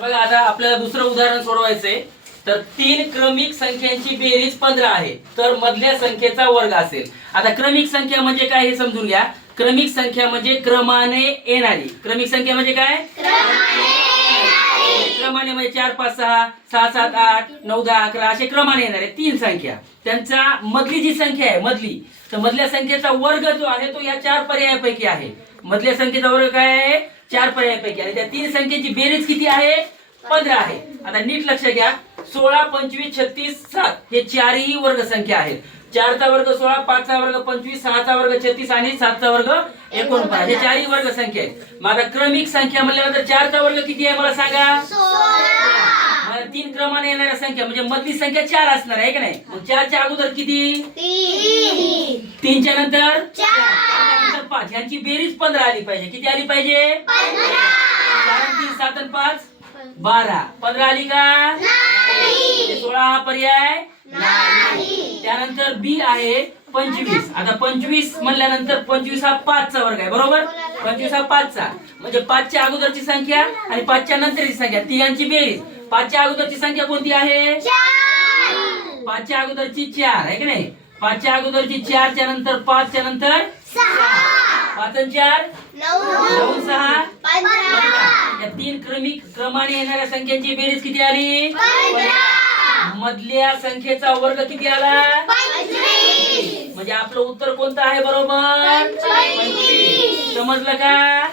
बघा आता आपल्याला दुसरं उदाहरण सोडवायचंय. तर 3 क्रमिक संख्यांची बेरीज 15 आहे तर मधल्या संख्येचा वर्ग असेल. आता क्रमिक संख्या म्हणजे काय हे समजून घ्या. क्रमिक संख्या म्हणजे क्रमाने येणारी. क्रमिक संख्या म्हणजे काय? क्रमाने म्हणजे 4 5 6 6 7 8 9 10 11 असे क्रमाने येणारे 3 संख्या. त्यांचा मधली जी संख्या आहे मधली तर मधल्या संख्येचा वर्ग जो आहे तो या 4 पर्यायापैकी आहे. मधल्या संख्येचा वर्ग काय आहे? 4 पर्यायापैकी. आणि त्या 3 संख्येची बेरीज किती आहे? 15 आहे. आता नीट लक्ष घ्या. 16 25 36 7 हे चारही वर्ग संख्या आहेत. 4 चा वर्ग 16, 5 चा वर्ग 25, 6 चा वर्ग 36 आणि 7 चा वर्ग 49 हे चारही वर्ग संख्या आहेत. मग आता क्रमिक संख्या म्हणल्यानंतर 4 चा वर्ग किती आहे मला सांगा? 16. 3 क्रमाने येणाऱ्या संख्या म्हणजे मधली संख्या 4 असणार आहे की नाही? मग 4 च्या अगोदर किती? 3 च्या नंतर 4 5 यांची बेरीज 15 आली पाहिजे. किती आली पाहिजे? 15. 4 3 7 आणि 5 12. 15 आली का? नाही. 16 हा पर्याय नाही. त्यानंतर बी आहे 25. आता 25 म्हणल्यानंतर 25 हा 5 चा वर्ग आहे बरोबर. 25 हा 5 चा म्हणजे 5 च्या अगोदरची संख्या आणि 5 च्या नंतरची संख्या तिघांची बेरीज. 5 च्या अगोदरची संख्या कोणती आहे? 4. 5 च्या अगोदरची 4 आहे की नाही? 5 च्या अगोदरची 4 च्या नंतर 5 च्या नंतर 6. 5 आणि 4 9 6 15. या 3 क्रमाने येणाऱ्या संख्यांची बेरीज किती आली? 15. मधल्या संख्येचा वर्ग किती आला? 25. म्हणजे आपलं उत्तर कोणतं आहे बरोबर? 25. समजलं का?